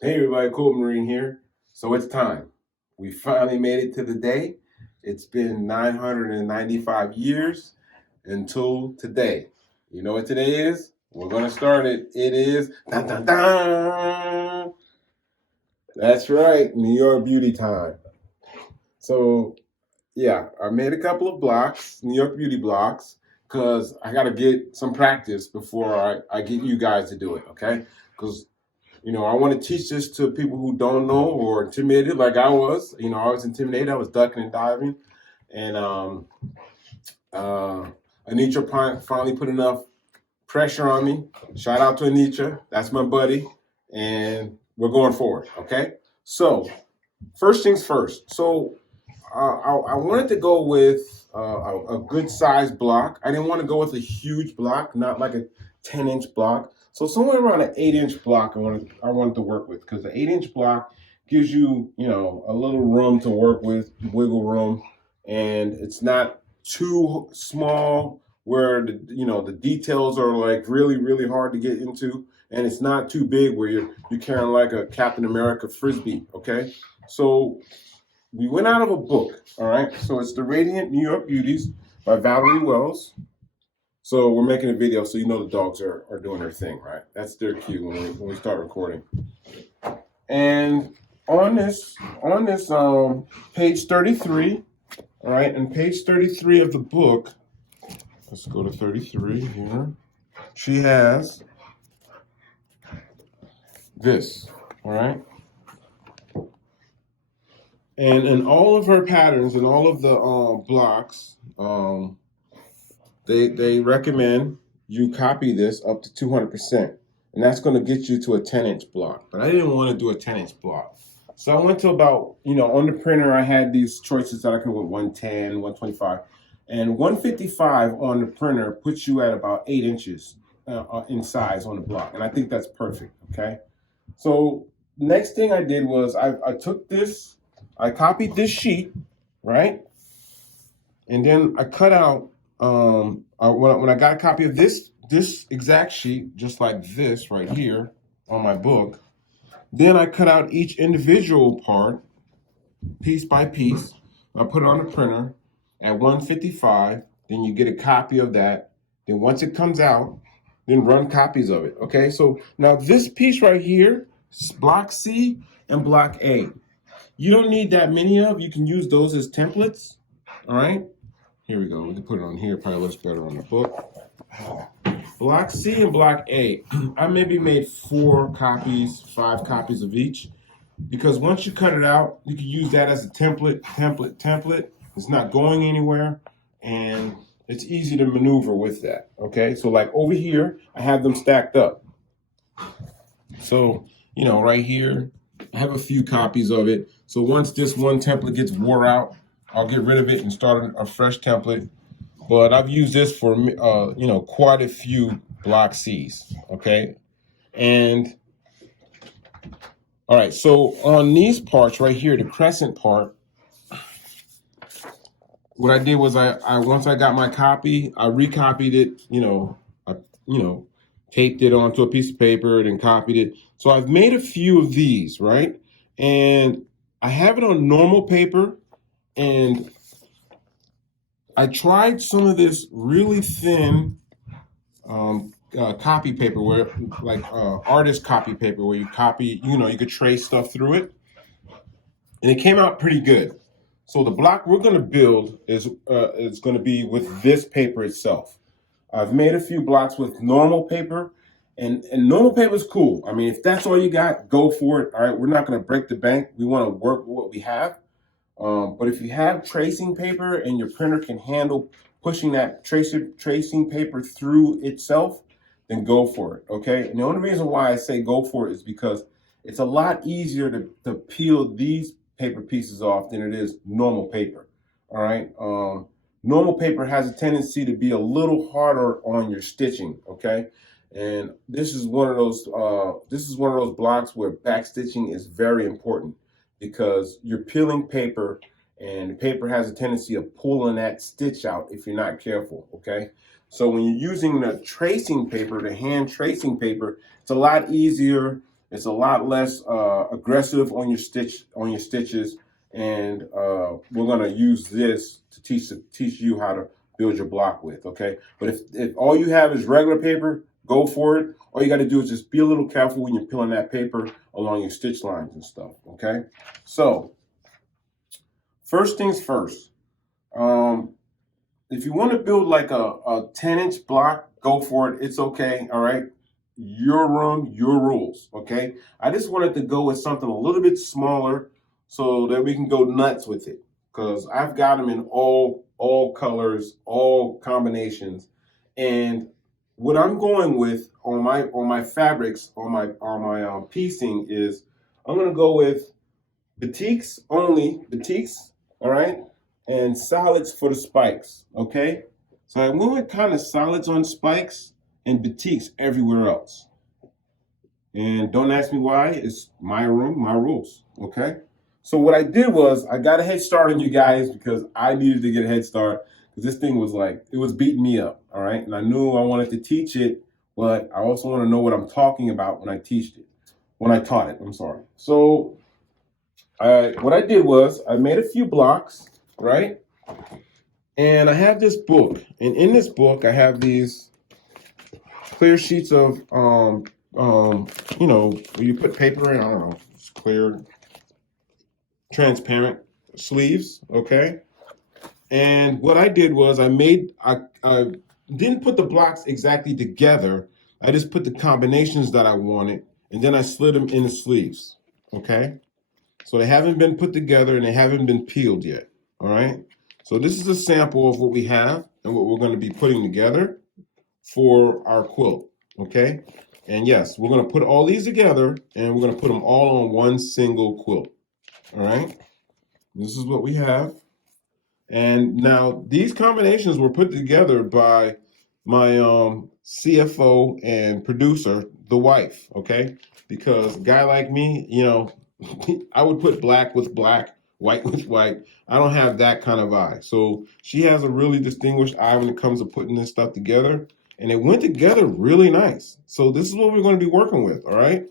Hey everybody, Cool Marine here. So it's time. We finally made it to the day. It's been 995 years until today. You know what today is? We're gonna start it. It is dun, dun, dun. That's right, New York Beauty time. So yeah, I made a couple of blocks, New York Beauty blocks, because I gotta get some practice before I get you guys to do it, okay? Because I want to teach this to people who don't know or intimidated like I was. I was intimidated. I was ducking and diving. And uh, Anitra finally put enough pressure on me. Shout out to Anitra. That's my buddy. And we're going forward, okay? So, first things first. So, I wanted to go with a good size block. I didn't want to go with a huge block, not like a 10-inch block. So somewhere around an 8-inch block I wanted to work with, because the 8-inch block gives you, a little room to work with, wiggle room, and it's not too small where the details are like really, really hard to get into, and it's not too big where you're carrying like a Captain America frisbee, okay? So we went out of a book, all right? So it's The Radiant New York Beauties by Valerie Wells. So we're making a video, so the dogs are doing their thing, right? That's their cue when we start recording. And on this page 33, all right, and page 33 of the book, let's go to 33 here. She has this, all right? And in all of her patterns and all of the blocks, they recommend you copy this up to 200%. And that's going to get you to a 10-inch block. But I didn't want to do a 10-inch block. So I went to about, on the printer, I had these choices that I could go 110, 125. And 155 on the printer puts you at about 8 inches in size on the block. And I think that's perfect, okay? So next thing I did was I took this, I copied this sheet, right? And then I cut out, when I got a copy of this exact sheet, just like this right here on my book, then I cut out each individual part, piece by piece. I put it on the printer at 155. Then you get a copy of that. Then once it comes out, then run copies of it. Okay, so now this piece right here, block C and block A. You don't need that many of. You can use those as templates. All right. Here we go. We can put it on here. Probably looks better on the book. Block C and block A. I maybe made 4 copies, 5 copies of each. Because once you cut it out, you can use that as a template. It's not going anywhere. And it's easy to maneuver with that. Okay. So like over here, I have them stacked up. So, right here, I have a few copies of it. So once this one template gets wore out, I'll get rid of it and start a fresh template. But I've used this for, quite a few block C's, okay? And, all right, so on these parts right here, the crescent part, what I did was I once I got my copy, I recopied it, taped it onto a piece of paper and then copied it. So I've made a few of these, right? And I have it on normal paper, and I tried some of this really thin copy paper, where like artist copy paper, where you copy, you could trace stuff through it, and it came out pretty good. So the block we're going to build is going to be with this paper itself. I've made a few blocks with normal paper, and normal paper is cool. I mean, if that's all you got, go for it. All right, we're not going to break the bank. We want to work with what we have. But if you have tracing paper and your printer can handle pushing that tracing paper through itself, then go for it, okay? And the only reason why I say go for it is because it's a lot easier to peel these paper pieces off than it is normal paper, all right? Normal paper has a tendency to be a little harder on your stitching, okay? And this is one of those blocks where back stitching is very important, because you're peeling paper, and the paper has a tendency of pulling that stitch out if you're not careful, okay? So when you're using the tracing paper, the hand tracing paper, it's a lot easier It's a lot less aggressive on your stitches, and we're gonna use this to teach you how to build your block with. Okay, but if all you have is regular paper, go for it. All you got to do is just be a little careful when you're peeling that paper along your stitch lines and stuff. Okay, so first things first. If you want to build like a 10-inch block, go for it. It's okay. All right. Your room, your rules. Okay. I just wanted to go with something a little bit smaller so that we can go nuts with it. Because I've got them in all colors, all combinations. And what I'm going with on my fabrics, on my piecing is I'm gonna go with batiks only, batiks, all right, and solids for the spikes, okay? So I went with kind of solids on spikes and batiks everywhere else. And don't ask me why, it's my room, my rules, okay? So what I did was I got a head start on you guys because I needed to get a head start because this thing was like, it was beating me up, all right? And I knew I wanted to teach it, but I also want to know what I'm talking about when I teach it, when I taught it, I'm sorry. So what I did was I made a few blocks, right? And I have this book, and in this book I have these clear sheets of you know, where you put paper in, I don't know, it's clear, transparent sleeves, okay? And what I did was I didn't put the blocks exactly together. I just put the combinations that I wanted, and then I slid them in the sleeves, okay? So they haven't been put together and they haven't been peeled yet, all right? So this is a sample of what we have and what we're going to be putting together for our quilt, okay? And yes, we're going to put all these together and we're going to put them all on one single quilt, all right? This is what we have. And now these combinations were put together by my CFO and producer, the wife, okay? Because a guy like me, you know, I would put black with black, white with white. I don't have that kind of eye. So she has a really distinguished eye when it comes to putting this stuff together. And it went together really nice. So this is what we're going to be working with, all right?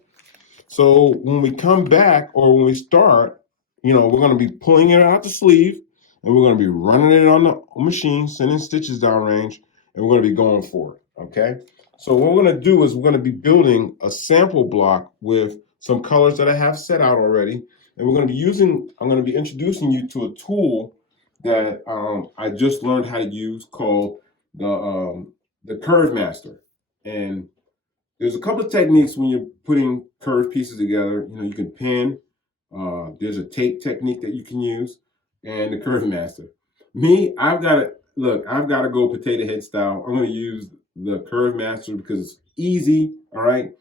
So when we come back or when we start, you know, we're going to be pulling it out the sleeve and we're going to be running it on the machine, sending stitches downrange, and we're going to be going for it, okay? So what we're going to do is we're going to be building a sample block with some colors that I have set out already, and we're going to be I'm going to be introducing you to a tool that I just learned how to use called the Curve Master. And there's a couple of techniques when you're putting curved pieces together. You know, you can pin. There's a tape technique that you can use, and the Curve Master. Me, I've got to go potato head style. I'm going to use the Curve Master because it's easy. All right.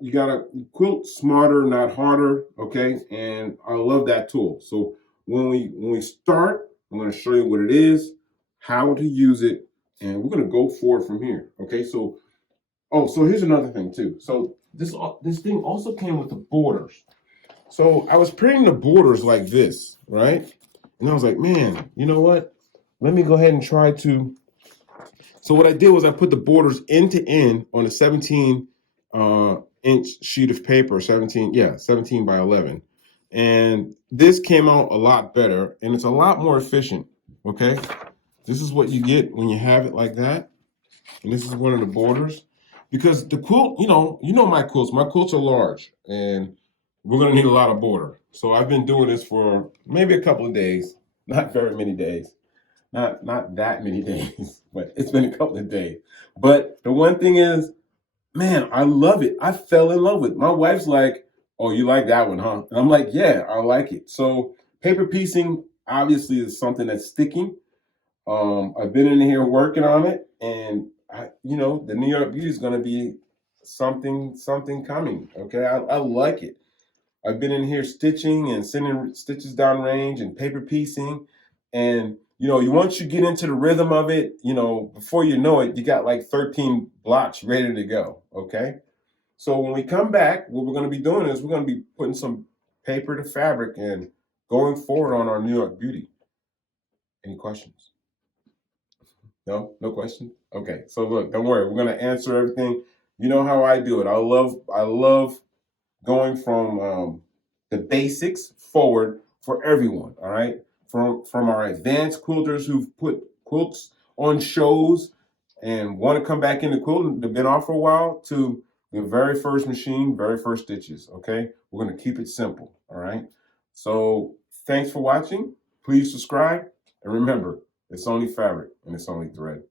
You got to quilt smarter, not harder. Okay. And I love that tool. So when we start, I'm going to show you what it is, how to use it, and we're going to go forward from here. Okay. So here's another thing too. So this thing also came with the borders. So I was printing the borders like this, right? And I was like, man, you know what? Let me go ahead and try to. So what I did was I put the borders end to end on a 17-inch sheet of paper, 17 by 11. And this came out a lot better and it's a lot more efficient, okay? This is what you get when you have it like that. And this is one of the borders. Because the quilt, you know my quilts. My quilts are large, and we're going to need a lot of border. So I've been doing this for maybe a couple of days. Not very many days. Not that many days, but it's been a couple of days. But the one thing is, man, I love it. I fell in love with it. My wife's like, oh, you like that one, huh? And I'm like, yeah, I like it. So paper piecing obviously is something that's sticking. I've been in here working on it, and the New York Beauty is going to be something coming. Okay, I like it. I've been in here stitching and sending stitches down range and paper piecing, and once you get into the rhythm of it, before you know it, you got like 13 blocks ready to go. Okay, so when we come back, what we're going to be doing is we're going to be putting some paper to fabric and going forward on our New York Beauty. Any questions? No question? Okay, so look, don't worry. We're going to answer everything. You know how I do it. I love going from the basics forward for everyone, all right? From our advanced quilters who've put quilts on shows and want to come back into quilting, they've been off for a while, to the very first machine, very first stitches, okay? We're going to keep it simple, all right? So thanks for watching. Please subscribe. And remember, it's only fabric and it's only thread.